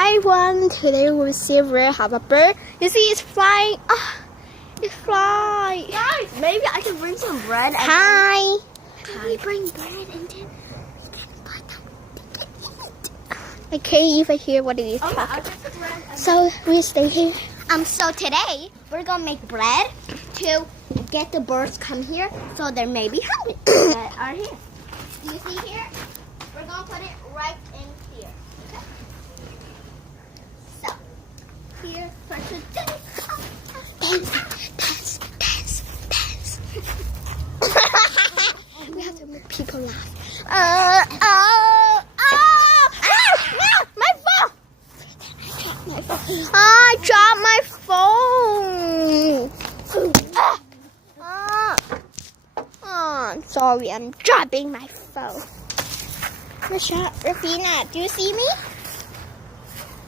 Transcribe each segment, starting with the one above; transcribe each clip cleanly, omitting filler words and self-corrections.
Hi everyone, today we see we have a bird. You see it's flying. It's flying. Guys, maybe I can bring some bread. Hi. Can we bring bread and then we can put them? I can't even hear what it is Okay, I'll talking. get the bread. So we stay here. So today we're gonna make bread to get the birds come here, so they may be hungry that are here. Do you see here? We're gonna put it right in here. Okay. So here for today. Dance. We have to make people laugh. My phone! I dropped my phone. Sorry, I'm dropping my phone. Rafina, do you see me?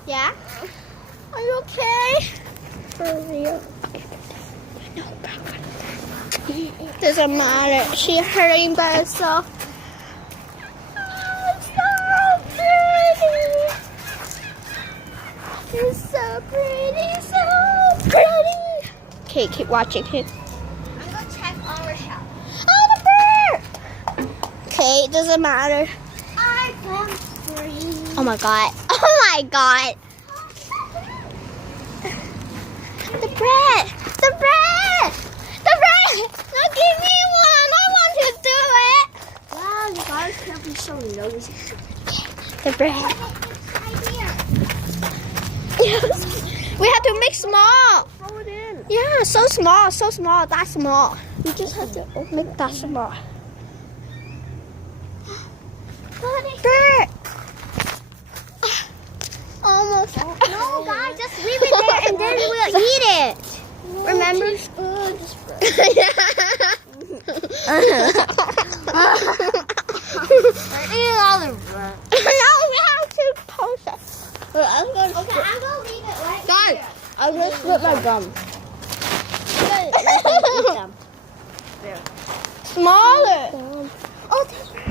Yeah? Are you okay? For real. No problem. Doesn't matter. She's hurting by herself. Oh, so pretty. It's so pretty. Okay, keep watching him. I'm gonna check our house. Oh, the bird! Okay, it doesn't matter. I found free. Oh my god. Oh my god. The bread! The bread! The bread! No, give me one! I want to do it! Wow, you guys can't be so nosy. The bread. Right here. Yes. We have to make small. Throw it in. Yeah, so small, that small. We just have to make that small. Bird! Almost. No, guys, just leave it there and then we'll eat it. Remember? We're eating all the bread. No, we have to post it. I'm gonna leave it right Guys, here. I'm gonna split my gum. Let them eat them. There. Smaller. Oh, there's bread.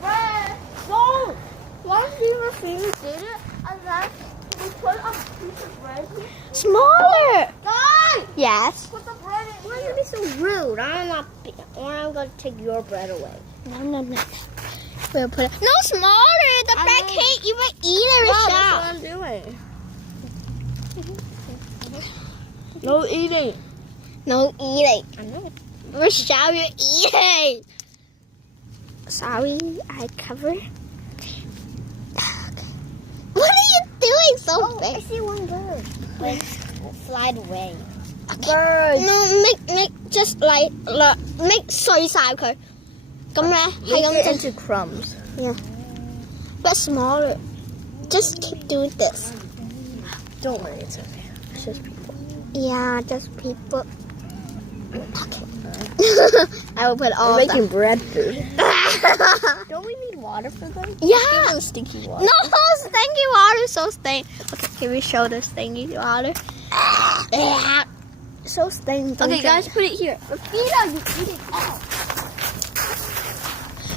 Bread. No. One fever did it, and then we put a piece of bread here. Smaller. Guys, Yes. put the bread in. Why are you being so rude? I'm going to take your bread away. No. We'll put it. No, smaller. The bread know. can't even eat it. That's Michelle. what I'm doing. No eating. No eating. I know. Michelle, you're eating. Sorry, I covered. What are you doing so Oh, I big? see one bird. Wait, fly away. Bird. No, make just like make碎晒佢。咁咧係咁 into crumbs. but smaller. Just keep doing this. Don't worry, it's okay. It's just people. Yeah, just people. Okay. I will put all We're of making them. bread food. Don't we need water for them? Yeah. Give them stinky water. No, stinky water, so stink. Okay, can we show the stinky water? Yeah. So stink. Okay, guys, put it here. Rafina, you eat it all.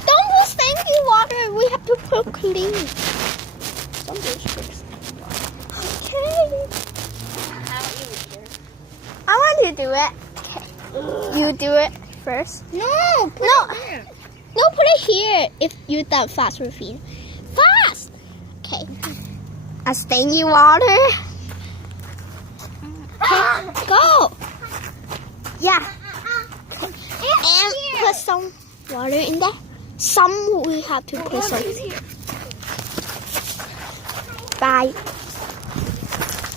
Don't put stinky water. We have to put clean. Some dish put stinky water. Okay. How about you, here? I want to do it. Okay. You do it first. No, put No. it here. No, put it here. If you done fast, Rafina. Fast. Okay. A stinky water. Okay, go. Yeah. And put some water in there. Some we have to put some. Bye.